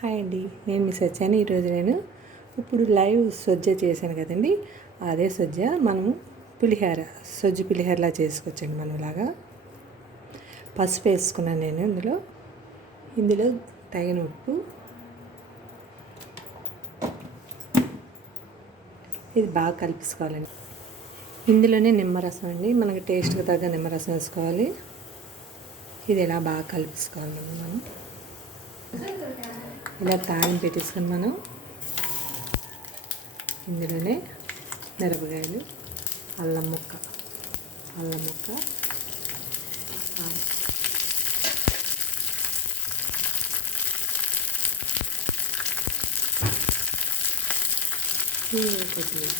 Hi అండి, నేను మీ సత్యాని. ఈరోజు నేను ఇప్పుడు లైవ్ సొజ్జ చేశాను కదండి. అదే సొజ్జ మనము పులిహోర, సొజ్జు పులిహోరలా చేసుకోవచ్చండి. మనం ఇలాగా పసుపు వేసుకున్నాను నేను. ఇందులో తగిన ఉప్పు, ఇది బాగా కలిపేసుకోవాలండి. ఇందులోనే నిమ్మరసం అండి, మనకి టేస్ట్గా తగ్గ నిమ్మరసం వేసుకోవాలి. ఇది ఇలా బాగా కలిపేసుకోవాలి. మనం ఇలా తాళం పెట్టేసుకొని మనం ఇందులోనే మిరపకాయలు, అల్లం ముక్క కొత్తిమీర,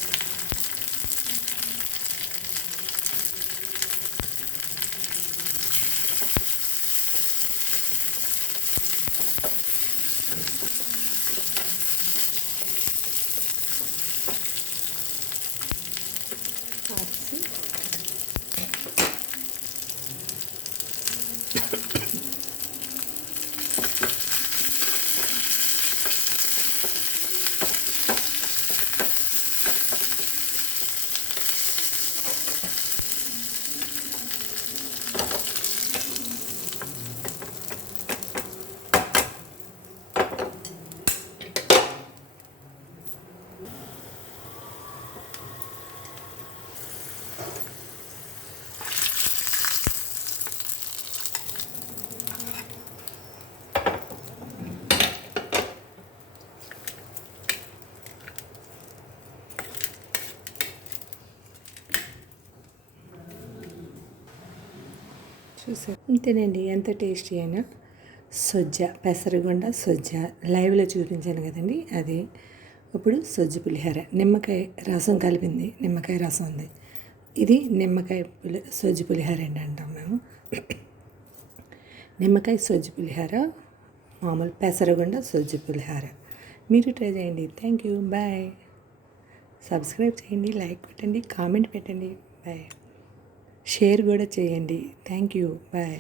చూసారు. అంతేనండి, ఎంత టేస్టీ అయినా సొజ్జ, పెసరగుండ సొజ్జ లైవ్లో చూపించాను కదండి. అది ఇప్పుడు సొజ్జు పులిహోర, నిమ్మకాయ రసం కలిపింది, నిమ్మకాయ రసం ఉంది. ఇది నిమ్మకాయ సొజ్జు పులిహోర అండి అంటాం మేము. నిమ్మకాయ సొజ్జు పులిహోర, మామూలు పెసరగుండ సొజ్జు పులిహోర. మీరు ట్రై చేయండి. Thank you, bye. సబ్స్క్రైబ్ చేయండి, లైక్ పెట్టండి, కామెంట్ పెట్టండి, బాయ్. షేర్ కూడా చేయండి. Thank you, bye.